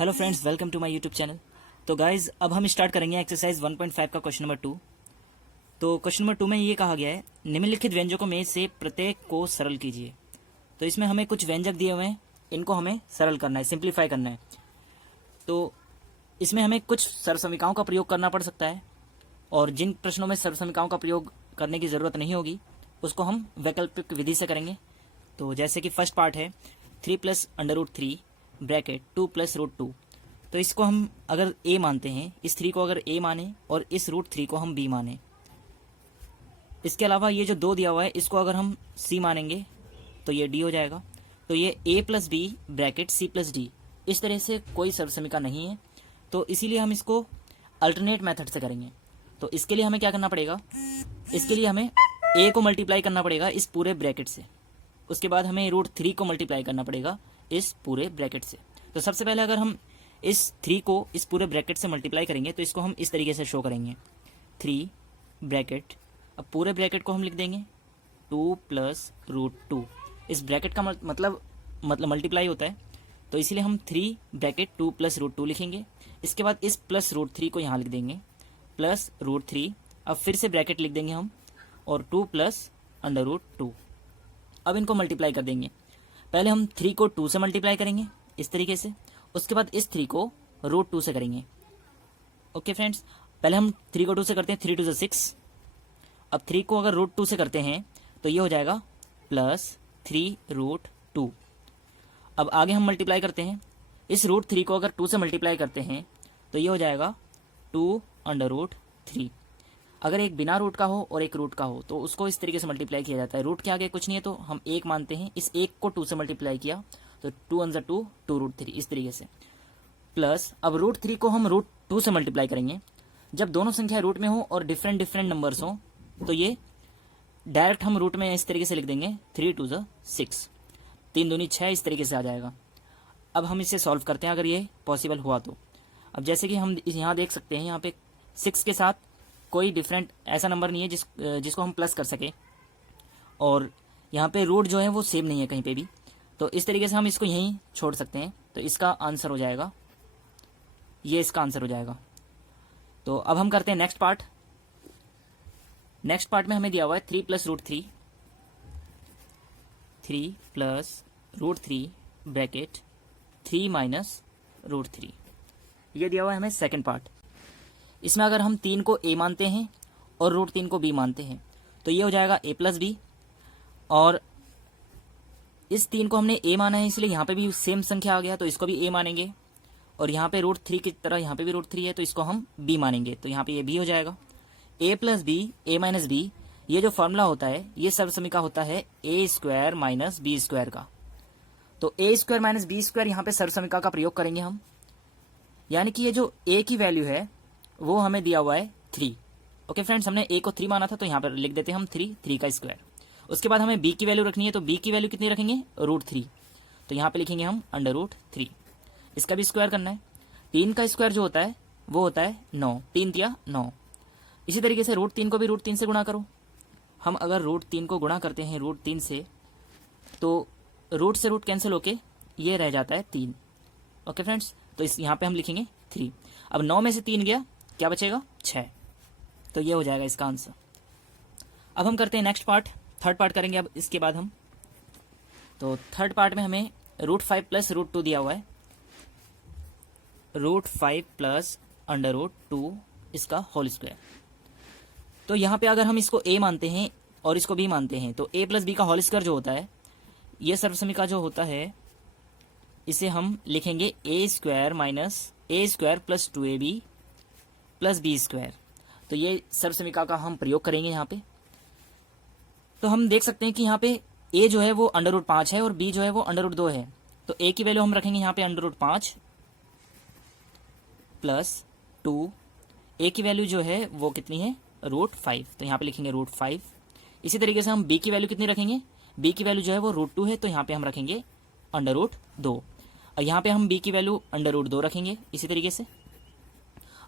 Hello friends, welcome to my YouTube channel. तो guys अब हम स्टार्ट करेंगे एक्सरसाइज 1.5 का क्वेश्चन नंबर 2। तो क्वेश्चन नंबर 2 में ये कहा गया है, निम्नलिखित व्यंजकों में से प्रत्येक को सरल कीजिए। तो इसमें हमें कुछ व्यंजक दिए हुए हैं, इनको हमें सरल करना है, सिंप्लीफाई करना है। तो इसमें हमें कुछ सरसमीकाओं का प्रयोग करना पड़ सकता है, और जिन प्रश्नों में सरसमीकाओं का प्रयोग करने की ज़रूरत नहीं होगी उसको हम वैकल्पिक विधि से करेंगे। तो जैसे कि फर्स्ट पार्ट है 3 + √3 ब्रैकेट 2 + √2। तो इसको हम अगर a मानते हैं, इस 3 को अगर a माने और इस √3 को हम b माने। इसके अलावा ये जो 2 दिया हुआ है इसको अगर हम c मानेंगे तो ये d हो जाएगा। तो ये a + b bracket c + d, इस तरह से कोई सरसमीका नहीं है, तो इसीलिए हम इसको अल्टरनेट मेथड से करेंगे। तो इसके लिए हमें क्या करना पड़ेगा, इसके लिए हमें a को मल्टीप्लाई करना पड़ेगा इस पूरे ब्रैकेट से, उसके बाद हमें √3 को मल्टीप्लाई करना पड़ेगा इस पूरे ब्रैकेट से। तो सबसे पहले अगर हम इस 3 को इस पूरे ब्रैकेट से मल्टीप्लाई करेंगे तो इसको हम इस तरीके से शो करेंगे, 3 ब्रैकेट, अब पूरे ब्रैकेट को हम लिख देंगे 2 + √2। इस ब्रैकेट का मतलब मल्टीप्लाई होता है, तो इसीलिए हम 3 ब्रैकेट 2 + √2 लिखेंगे। इसके बाद इस प्लस √3 को यहाँ लिख देंगे, प्लस √3, अब फिर से ब्रैकेट लिख देंगे हम, और 2 + √2। अब इनको मल्टीप्लाई कर देंगे। पहले हम 3 को 2 से मल्टीप्लाई करेंगे इस तरीके से, उसके बाद इस 3 को √2 से करेंगे। ओके फ्रेंड्स, पहले हम 3 को 2 से करते हैं, 3 × 2 = 6। अब 3 को अगर √2 से करते हैं तो ये हो जाएगा +3√2। अब आगे हम मल्टीप्लाई करते हैं, इस √3 को अगर 2 से मल्टीप्लाई करते हैं तो ये हो जाएगा 2√3। अगर एक बिना रूट का हो और एक रूट का हो तो उसको इस तरीके से मल्टीप्लाई किया जाता है, रूट के आगे कुछ नहीं है तो हम 1 मानते हैं, इस 1 को 2 से मल्टीप्लाई किया तो 2 × 2 2√3, इस तरीके से। प्लस अब √3 को हम √2 से मल्टीप्लाई करेंगे। जब दोनों संख्या रूट में हो और डिफरेंट नंबर्स हो तो ये डायरेक्ट हम रूट में इस तरीके से लिख देंगे, 3 × 2 = 6, 3 दूनी 6, इस तरीके से आ जाएगा। अब हम इसे सॉल्व करते हैं अगर ये पॉसिबल हुआ तो। अब जैसे कि हम यहाँ देख सकते हैं, यहाँ पे 6 के साथ कोई डिफरेंट ऐसा नंबर नहीं है जिसको हम प्लस कर सके, और यहाँ पे रूट जो है वो सेम नहीं है कहीं पे भी, तो इस तरीके से हम इसको यहीं छोड़ सकते हैं। तो इसका आंसर हो जाएगा, ये इसका आंसर हो जाएगा। तो अब हम करते हैं नेक्स्ट पार्ट। नेक्स्ट पार्ट में हमें दिया हुआ है 3 + √3, 3 + √3 ब्रैकेट 3 - √3, ये दिया हुआ है हमें सेकंड पार्ट। इसमें अगर हम 3 को a मानते हैं और √3 को b मानते हैं तो ये हो जाएगा a + b, और इस 3 को हमने a माना है इसलिए यहाँ पे भी सेम संख्या आ गया तो इसको भी a मानेंगे, और यहाँ पे √3 की तरह यहाँ पे भी √3 है तो इसको हम b मानेंगे, तो यहाँ पे ये b हो जाएगा। a + b, a - b, ये जो फॉर्मूला होता है ये सरसमीका होता है a² - b² का। तो a² - b² यहाँ पे सरसमीका का प्रयोग करेंगे हम, यानी कि ये जो a की वैल्यू है वो हमें दिया हुआ है 3। ओके फ्रेंड्स, हमने a को 3 माना था तो यहाँ पर लिख देते हैं हम 3 का स्क्वायर। उसके बाद हमें b की वैल्यू रखनी है, तो b की वैल्यू कितनी रखेंगे, √3, तो यहाँ पे लिखेंगे हम √3। इसका भी स्क्वायर करना है, 3 का स्क्वायर जो होता है वो होता है 9, 3 × 9। इसी तरीके से √3 को भी √3 से गुणा करो। हम अगर √3 को गुणा करते हैं √3 से तो रूट से रूट कैंसिल होके ये रह जाता है 3। ओके फ्रेंड्स, तो इस यहाँ पे हम लिखेंगे 3। अब 9 में से 3 गया, क्या बचेगा, 6, तो ये हो जाएगा इसका आंसर। अब हम करते हैं नेक्स्ट पार्ट, थर्ड पार्ट करेंगे अब इसके बाद हम। तो थर्ड पार्ट में हमें √5 + √2 दिया हुआ है, √5 + √2 इसका होल स्क्वायर। तो यहाँ पे अगर हम इसको a मानते हैं और इसको b मानते हैं तो a + b का होल स्क्वायर जो होता है, ये सर्वसमीका जो होता है, इसे हम लिखेंगे a² - a² + 2ab + b²। तो ये सर्वसमीका का हम प्रयोग करेंगे यहाँ पे। तो हम देख सकते हैं कि यहाँ पे a जो है वो √5 है और b जो है वो √2 है, तो a की वैल्यू हम रखेंगे यहाँ पे √5 + 2, a की वैल्यू जो है वो कितनी है, √5, तो यहाँ पे लिखेंगे √5। इसी तरीके से हम b की वैल्यू कितनी रखेंगे, b की वैल्यू जो है वो √2 है, तो यहाँ पे हम रखेंगे √2, और यहाँ पे हम b की वैल्यू √2 रखेंगे इसी तरीके से।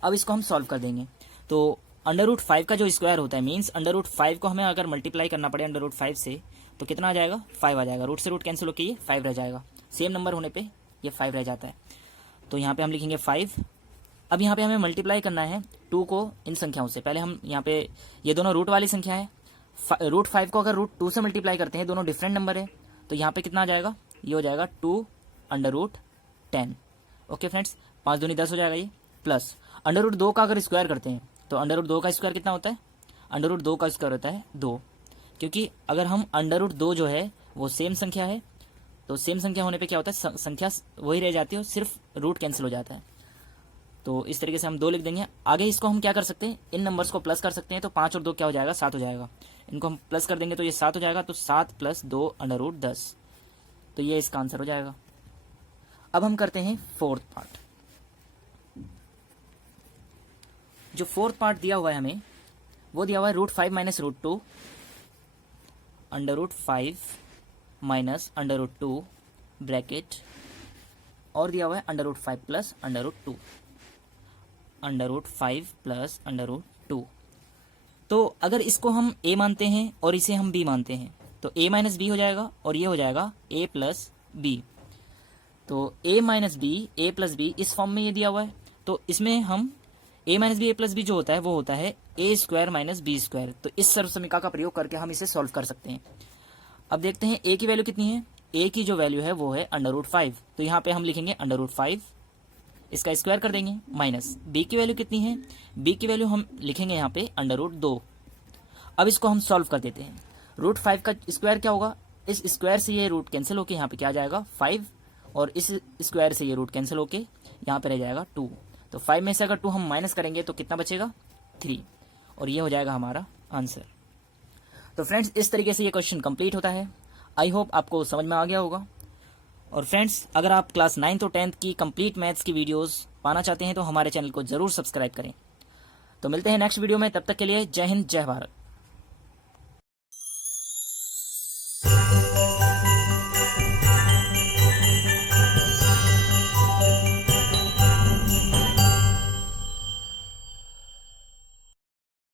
अब इसको हम सॉल्व कर देंगे, तो √5 का जो स्क्वायर होता है, मीन्स √5 को हमें अगर मल्टीप्लाई करना पड़े √5 से तो कितना आ जाएगा, 5 आ जाएगा। रूट से रूट कैंसिल होकर ये 5 रह जाएगा, सेम नंबर होने पे ये 5 रह जाता है। तो यहाँ पे हम लिखेंगे 5। अब यहाँ पे हमें मल्टीप्लाई करना है 2 को इन संख्याओं से। पहले हम यहाँ पे ये दोनों रूट वाली संख्या है, रूट 5 को अगर रूट 2 से मल्टीप्लाई करते हैं, दोनों डिफरेंट नंबर है, तो यहाँ पे कितना आ जाएगा, ये हो जाएगा 2/10। ओके फ्रेंड्स, 5 दूनी 10 हो जाएगा ये, प्लस √2 का अगर स्क्वायर करते हैं तो √2 का स्क्वायर कितना होता है, √2 का स्क्वायर होता है 2, क्योंकि अगर हम √2 जो है वो सेम संख्या है, तो सेम संख्या होने पे क्या होता है, संख्या वही रह जाती है, सिर्फ रूट कैंसिल हो जाता है। तो इस तरीके से हम 2 लिख देंगे। आगे इसको हम क्या कर सकते हैं, इन नंबर्स को प्लस कर सकते हैं, तो 5 और 2 क्या हो जाएगा, 7 हो जाएगा। इनको हम प्लस कर देंगे तो ये 7 हो जाएगा, तो 7 + 2 √10, तो ये इसका आंसर हो जाएगा। अब हम करते हैं फोर्थ पार्ट। जो फोर्थ पार्ट दिया हुआ है हमें, वो दिया हुआ है √5 - √2 √5 - √2 ब्रैकेट, और दिया हुआ है √5 + √2 √5 + √2। तो अगर इसको हम a मानते हैं और इसे हम b मानते हैं, तो a - b हो जाएगा, और ये हो जाएगा a + b। तो a - b, a + b इस फॉर्म में ये दिया हुआ है, तो इसमें हम a - b, a + b जो होता है वो होता है a² - b²। तो इस सर्वसमीका का प्रयोग करके हम इसे सॉल्व कर सकते हैं। अब देखते हैं a की वैल्यू कितनी है। a की जो वैल्यू है वो है √5, तो यहाँ पे हम लिखेंगे √5, इसका स्क्वायर कर देंगे, माइनस b की वैल्यू कितनी है, b की वैल्यू हम लिखेंगे यहाँ पे √2। अब इसको हम सॉल्व कर देते हैं। √5 का स्क्वायर क्या होगा, इस स्क्वायर से ये रूट कैंसिल होके यहाँ पे क्या आ जाएगा 5, और इस स्क्वायर से ये रूट कैंसिल होके यहाँ पे रह जाएगा 2। तो 5 में से अगर 2 हम माइनस करेंगे तो कितना बचेगा, 3, और ये हो जाएगा हमारा आंसर। तो फ्रेंड्स, इस तरीके से ये क्वेश्चन कंप्लीट होता है। आई होप आपको समझ में आ गया होगा। और फ्रेंड्स, अगर आप क्लास 9th और 10th की कंप्लीट मैथ्स की वीडियोस पाना चाहते हैं तो हमारे चैनल को जरूर सब्सक्राइब करें। तो मिलते हैं नेक्स्ट वीडियो में, तब तक के लिए जय हिंद, जय भारत।